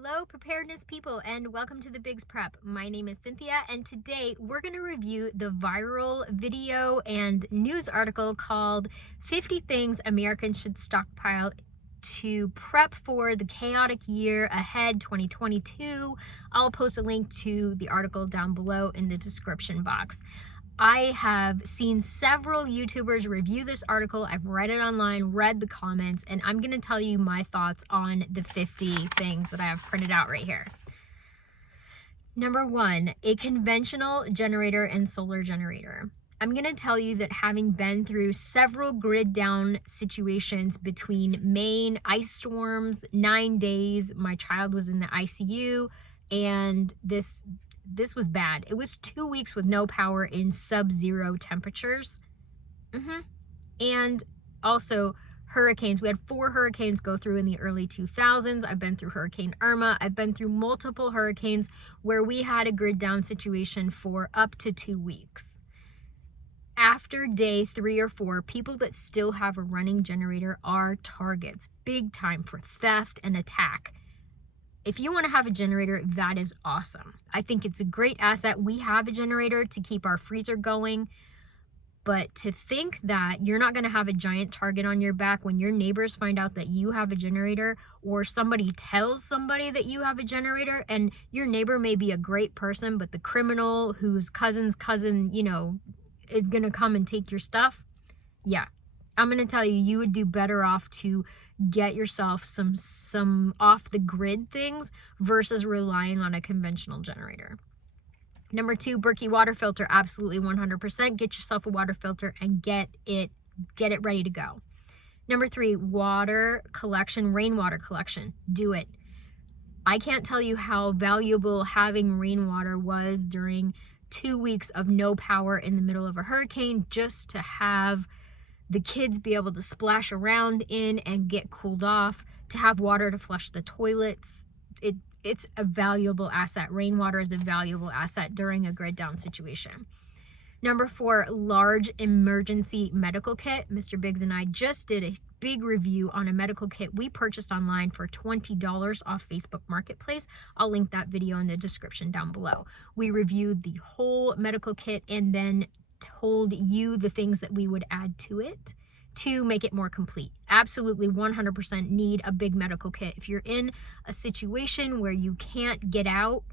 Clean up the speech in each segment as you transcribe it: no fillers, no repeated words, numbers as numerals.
Hello, preparedness people, and welcome to the Bigs Prep. My name is Cynthia, and today we're going to review the viral video and news article called 50 Things Americans Should Stockpile to Prep for the Chaotic Year Ahead 2022. I'll post a link to the article down below in the description box. I have seen several YouTubers review this article. I've read it online, read the comments, and I'm going to tell you my thoughts on the 50 things that I have printed out right here. Number 1, a conventional generator and solar generator. I'm going to tell you that having been through several grid down situations between Maine ice storms, 9 days, my child was in the ICU, and this was bad. It was 2 weeks with no power in sub-zero temperatures. And also hurricanes. We had 4 hurricanes go through in the early 2000s. I've been through Hurricane Irma. I've been through multiple hurricanes where we had a grid down situation for up to 2 weeks. After day 3 or 4, people that still have a running generator are targets, big time, for theft and attack. If you want to have a generator, that is awesome. I think it's a great asset. We have a generator to keep our freezer going, but to think that you're not going to have a giant target on your back when your neighbors find out that you have a generator, or somebody tells somebody that you have a generator, and your neighbor may be a great person, but the criminal whose cousin's cousin, is going to come and take your stuff. Yeah, I'm going to tell you, you would do better off to get yourself some off the grid things versus relying on a conventional generator. Number 2, Berkey water filter. Absolutely 100%. Get yourself a water filter and get it ready to go. Number 3, water collection, rainwater collection. Do it. I can't tell you how valuable having rainwater was during 2 weeks of no power in the middle of a hurricane, just to have the kids be able to splash around in and get cooled off, to have water to flush the toilets. It's a valuable asset. Rainwater is a valuable asset during a grid down situation. Number 4, large emergency medical kit. Mr. Biggs and I just did a big review on a medical kit we purchased online for $20 off Facebook Marketplace. I'll link that video in the description down below. We reviewed the whole medical kit and then told you the things that we would add to it to make it more complete. Absolutely 100% need a big medical kit. If you're in a situation where you can't get out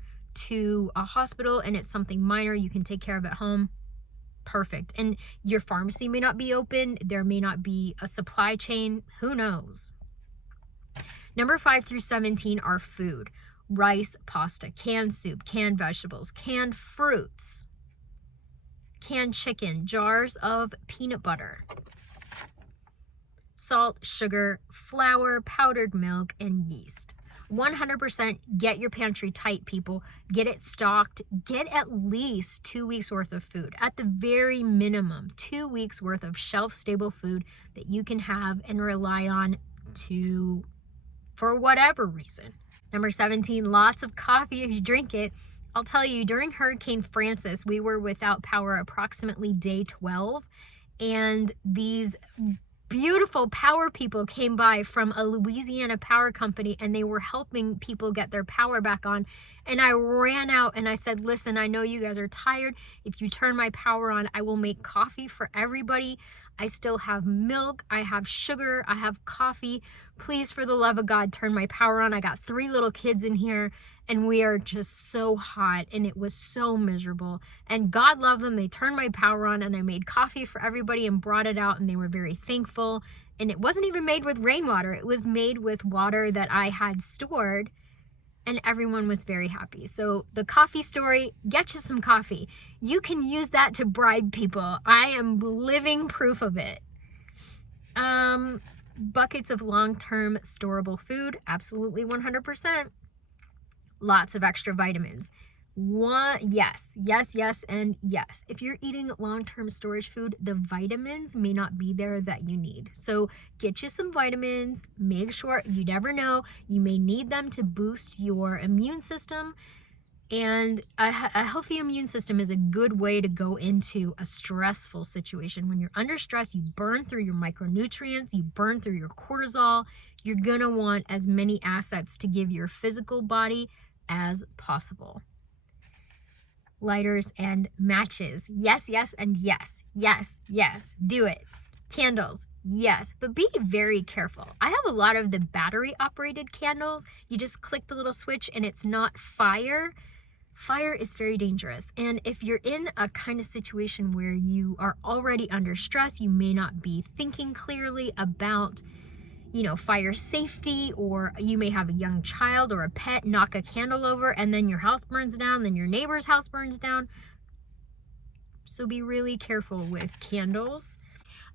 to a hospital and it's something minor, you can take care of at home, perfect. And your pharmacy may not be open, there may not be a supply chain, who knows. Number 5 through 17 are food. Rice, pasta, canned soup, canned vegetables, canned fruits, canned chicken, jars of peanut butter, salt, sugar, flour, powdered milk, and yeast. 100% get your pantry tight, people. Get it stocked. Get at least 2 weeks worth of food. At the very minimum, 2 weeks worth of shelf-stable food that you can have and rely on for whatever reason. Number 17, lots of coffee if you drink it. I'll tell you, during Hurricane Francis, we were without power approximately day 12, and these beautiful power people came by from a Louisiana power company, and they were helping people get their power back on. And I ran out and I said, listen, I know you guys are tired. If you turn my power on, I will make coffee for everybody. I still have milk, I have sugar, I have coffee. Please, for the love of God, turn my power on. I got 3 little kids in here, and we are just so hot, and it was so miserable. And God love them, they turned my power on, and I made coffee for everybody and brought it out, and they were very thankful. And it wasn't even made with rainwater, it was made with water that I had stored, and everyone was very happy. So the coffee story, get you some coffee. You can use that to bribe people. I am living proof of it. Buckets of long-term storable food, absolutely 100%. Lots of extra vitamins. Yes, and yes. If you're eating long-term storage food, the vitamins may not be there that you need. So get you some vitamins. Make sure, you never know, you may need them to boost your immune system. And a healthy immune system is a good way to go into a stressful situation. When you're under stress, you burn through your micronutrients, you burn through your cortisol. You're going to want as many assets to give your physical body as possible. Lighters and matches. Yes, yes, and yes. Yes, yes. Do it. Candles. Yes, but be very careful. I have a lot of the battery operated candles. You just click the little switch and it's not fire. Fire is very dangerous. And if you're in a kind of situation where you are already under stress, you may not be thinking clearly about, fire safety, or you may have a young child or a pet knock a candle over and then your house burns down, then your neighbor's house burns down. So be really careful with candles.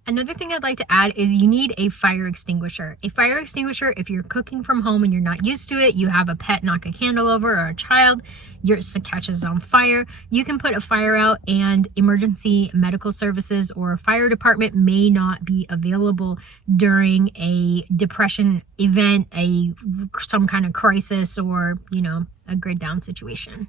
Another thing I'd like to add is you need a fire extinguisher. A fire extinguisher, if you're cooking from home and you're not used to it, you have a pet knock a candle over, or a child, yours catches on fire, you can put a fire out, and emergency medical services or fire department may not be available during a depression event, some kind of crisis, or, a grid down situation.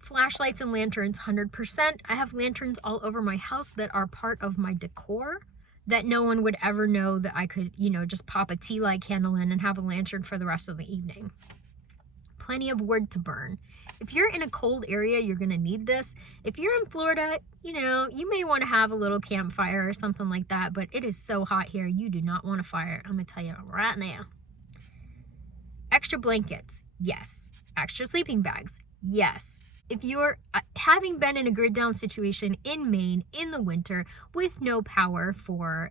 Flashlights and lanterns, 100%. I have lanterns all over my house that are part of my decor, that no one would ever know that I could, just pop a tea light candle in and have a lantern for the rest of the evening. Plenty of wood to burn. If you're in a cold area, you're going to need this. If you're in Florida, you may want to have a little campfire or something like that, but it is so hot here, you do not want a fire. I'm going to tell you right now. Extra blankets, yes. Extra sleeping bags, yes. If you're having been in a grid down situation in Maine in the winter with no power for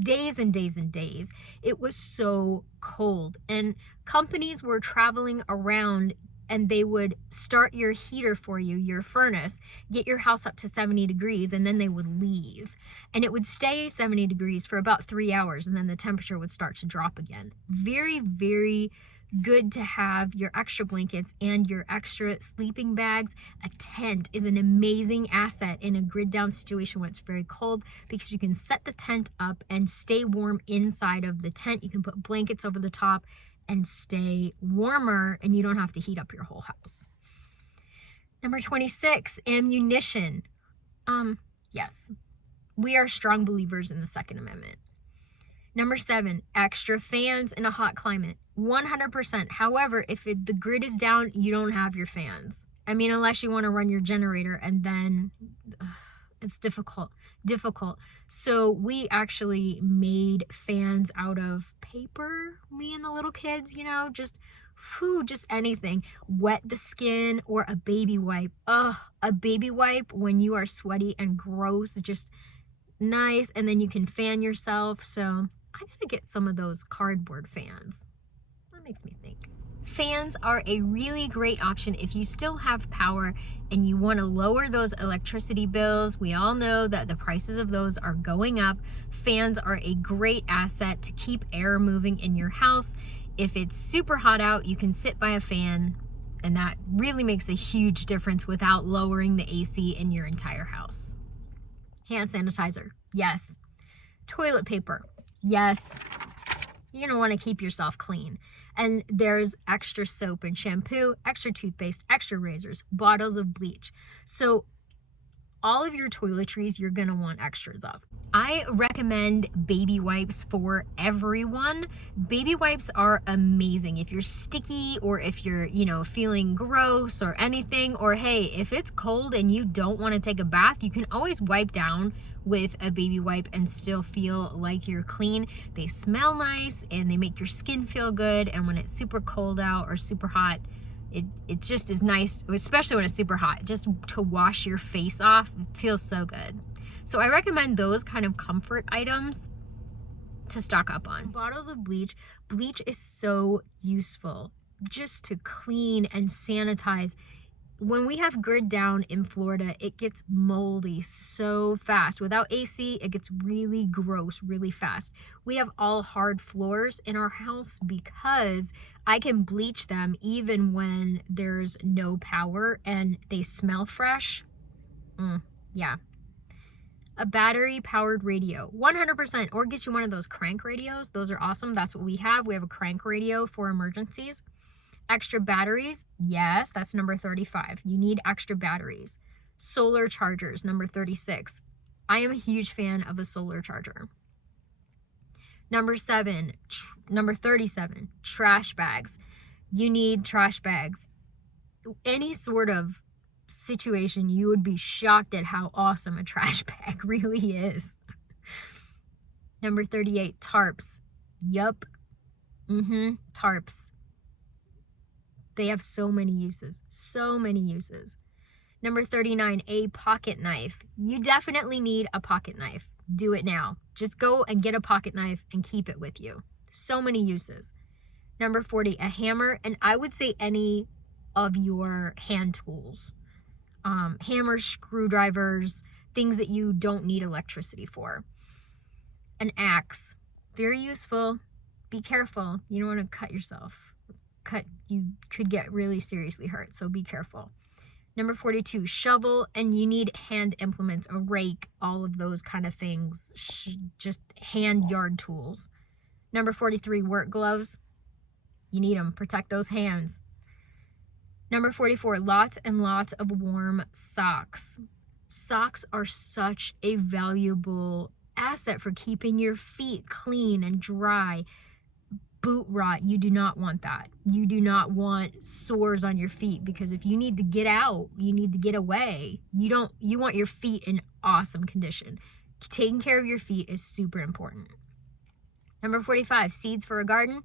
days and days and days, it was so cold, and companies were traveling around and they would start your heater for you, your furnace, get your house up to 70 degrees, and then they would leave. And it would stay 70 degrees for about 3 hours, and then the temperature would start to drop again. Very, very good to have your extra blankets and your extra sleeping bags. A tent is an amazing asset in a grid down situation when it's very cold, because you can set the tent up and stay warm inside of the tent. You can put blankets over the top and stay warmer, and you don't have to heat up your whole house. Number 26, ammunition. Yes, we are strong believers in the Second Amendment. Number 7, extra fans in a hot climate. 100%. However, if the grid is down, you don't have your fans. Unless you want to run your generator, and then it's difficult. So we actually made fans out of paper, me and the little kids, just anything. Wet the skin, or a baby wipe. A baby wipe when you are sweaty and gross, just nice, and then you can fan yourself. So I gotta get some of those cardboard fans. That makes me think. Fans are a really great option if you still have power and you want to lower those electricity bills. We all know that the prices of those are going up. Fans are a great asset to keep air moving in your house. If it's super hot out, you can sit by a fan, and that really makes a huge difference without lowering the AC in your entire house. Hand sanitizer, yes. Toilet paper, yes. You're going to want to keep yourself clean. And there's extra soap and shampoo, extra toothpaste, extra razors, bottles of bleach. So all of your toiletries, you're going to want extras of. I recommend baby wipes for everyone. Baby wipes are amazing if you're sticky, or if you're, feeling gross or anything, or hey, if it's cold and you don't want to take a bath, you can always wipe down with a baby wipe and still feel like you're clean. They smell nice and they make your skin feel good. And when it's super cold out or super hot, it just is nice, especially when it's super hot, just to wash your face off. It feels so good. So I recommend those kind of comfort items to stock up on. Bottles of bleach. Bleach is so useful just to clean and sanitize. When we have grid down in Florida, it gets moldy so fast. Without AC, it gets really gross really fast. We have all hard floors in our house because I can bleach them even when there's no power and they smell fresh. Yeah. A battery powered radio, 100%, or get you one of those crank radios. Those are awesome. That's what we have. We have a crank radio for emergencies. Extra batteries, yes, that's number 35. You need extra batteries. Solar chargers, number 36. I am a huge fan of a solar charger. Number 37, trash bags. You need trash bags. Any sort of situation, you would be shocked at how awesome a trash bag really is. Number 38, tarps. Yup. Tarps. They have so many uses. So many uses. Number 39, a pocket knife. You definitely need a pocket knife. Do it now. Just go and get a pocket knife and keep it with you. So many uses. Number 40, a hammer. And I would say any of your hand tools. Hammers, screwdrivers, things that you don't need electricity for. An axe. Very useful. Be careful. You don't want to cut yourself. You could get really seriously hurt, so be careful. Number 42, shovel, and you need hand implements, a rake, all of those kind of things, just hand yard tools. Number 43, work gloves. You need them, protect those hands. Number 44, lots and lots of warm socks. Socks are such a valuable asset for keeping your feet clean and dry. Boot rot, you do not want that. You do not want sores on your feet, because if you need to get out, you need to get away, you want your feet in awesome condition. Taking care of your feet is super important. Number 45, seeds for a garden.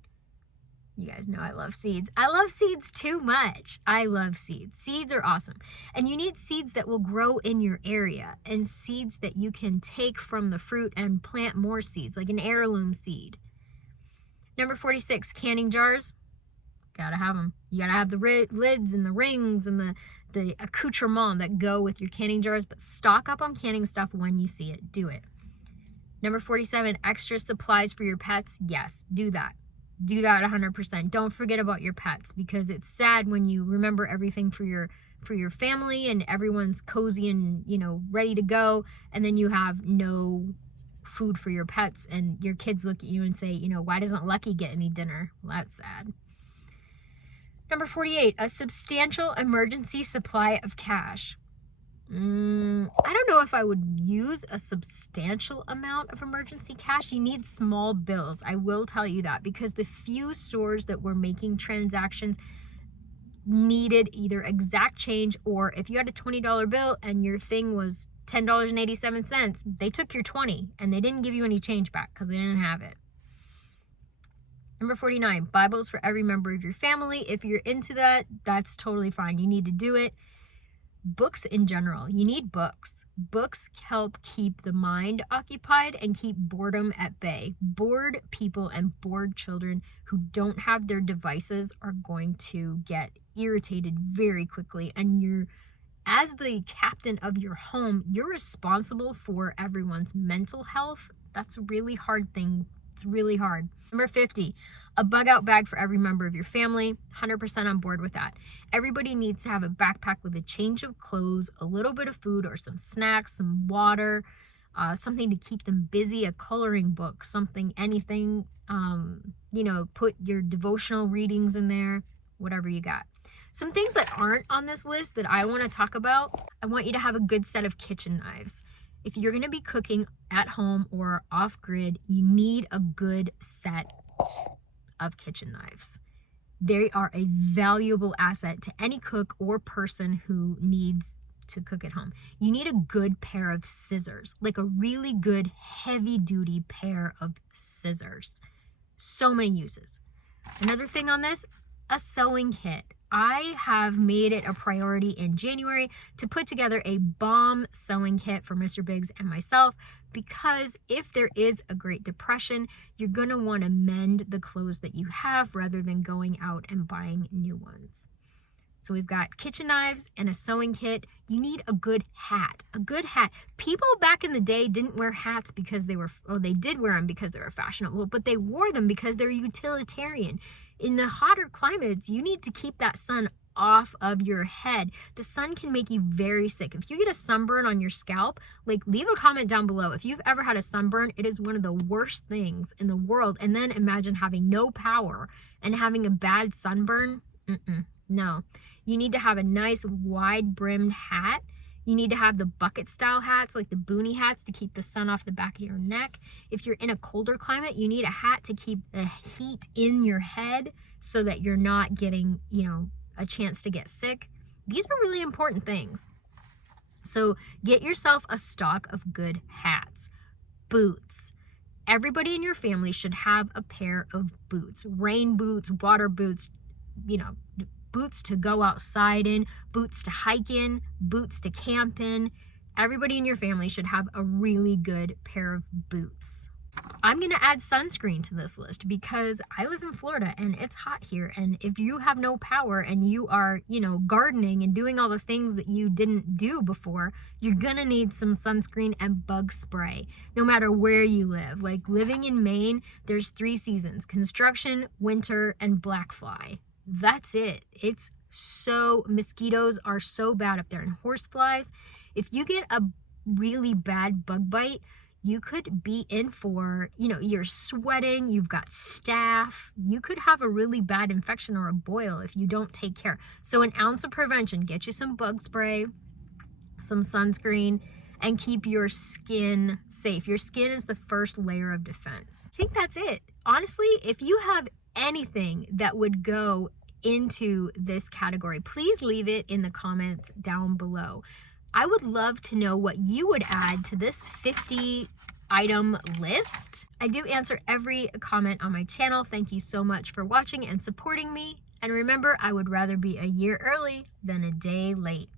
You guys know I love seeds. I love seeds too much. I love seeds. Seeds are awesome. And you need seeds that will grow in your area, and seeds that you can take from the fruit and plant more seeds, like an heirloom seed. Number 46, canning jars. Gotta have them. You gotta have the lids and the rings and the accoutrement that go with your canning jars, but stock up on canning stuff when you see it. Do it. Number 47, extra supplies for your pets. Yes, do that. Do that 100%. Don't forget about your pets, because it's sad when you remember everything for your family and everyone's cozy and, ready to go, and then you have no food for your pets, and your kids look at you and say, why doesn't Lucky get any dinner? Well, that's sad. Number 48, a substantial emergency supply of cash. I don't know if I would use a substantial amount of emergency cash. You need small bills. I will tell you that, because the few stores that were making transactions needed either exact change, or if you had a $20 bill and your thing was $10.87, they took your 20 and they didn't give you any change back because they didn't have it. Number 49, Bibles for every member of your family. If you're into that, that's totally fine. You need to do it. Books in general. You need books. Books help keep the mind occupied and keep boredom at bay. Bored people and bored children who don't have their devices are going to get irritated very quickly, and as the captain of your home, you're responsible for everyone's mental health. That's a really hard thing. It's really hard. Number 50, a bug out bag for every member of your family. 100% on board with that. Everybody needs to have a backpack with a change of clothes, a little bit of food or some snacks, some water, something to keep them busy, a coloring book, anything, put your devotional readings in there, whatever you got. Some things that aren't on this list that I want to talk about, I want you to have a good set of kitchen knives. If you're going to be cooking at home or off grid, you need a good set of kitchen knives. They are a valuable asset to any cook or person who needs to cook at home. You need a good pair of scissors, like a really good heavy duty pair of scissors. So many uses. Another thing on this, a sewing kit. I have made it a priority in January to put together a bomb sewing kit for Mr. Biggs and myself, because if there is a Great Depression, you're going to want to mend the clothes that you have rather than going out and buying new ones. So we've got kitchen knives and a sewing kit. You need a good hat. A good hat. People back in the day didn't wear hats because they did wear them because they were fashionable, but they wore them because they're utilitarian. In the hotter climates, you need to keep that sun off of your head. The sun can make you very sick. If you get a sunburn on your scalp, leave a comment down below. If you've ever had a sunburn, it is one of the worst things in the world. And then imagine having no power and having a bad sunburn. No. You need to have a nice wide brimmed hat. You need to have the bucket style hats, like the boonie hats, to keep the sun off the back of your neck. If you're in a colder climate, you need a hat to keep the heat in your head so that you're not getting, a chance to get sick. These are really important things. So get yourself a stock of good hats. Boots. Everybody in your family should have a pair of boots. Rain boots, water boots, boots to go outside in, boots to hike in, boots to camp in. Everybody in your family should have a really good pair of boots. I'm going to add sunscreen to this list because I live in Florida and it's hot here. And if you have no power and you are, gardening and doing all the things that you didn't do before, you're going to need some sunscreen and bug spray, no matter where you live. Like living in Maine, there's 3 seasons: construction, winter, and black fly. That's it. Mosquitoes are so bad up there, and horse flies. If you get a really bad bug bite, you could be in for, you're sweating, you've got staph, you could have a really bad infection or a boil if you don't take care. So an ounce of prevention: get you some bug spray, some sunscreen, and keep your skin safe. Your skin is the first layer of defense. I think that's it. Honestly, if you have anything that would go into this category, please leave it in the comments down below. I would love to know what you would add to this 50 item list. I do answer every comment on my channel. Thank you so much for watching and supporting me. And remember, I would rather be a year early than a day late.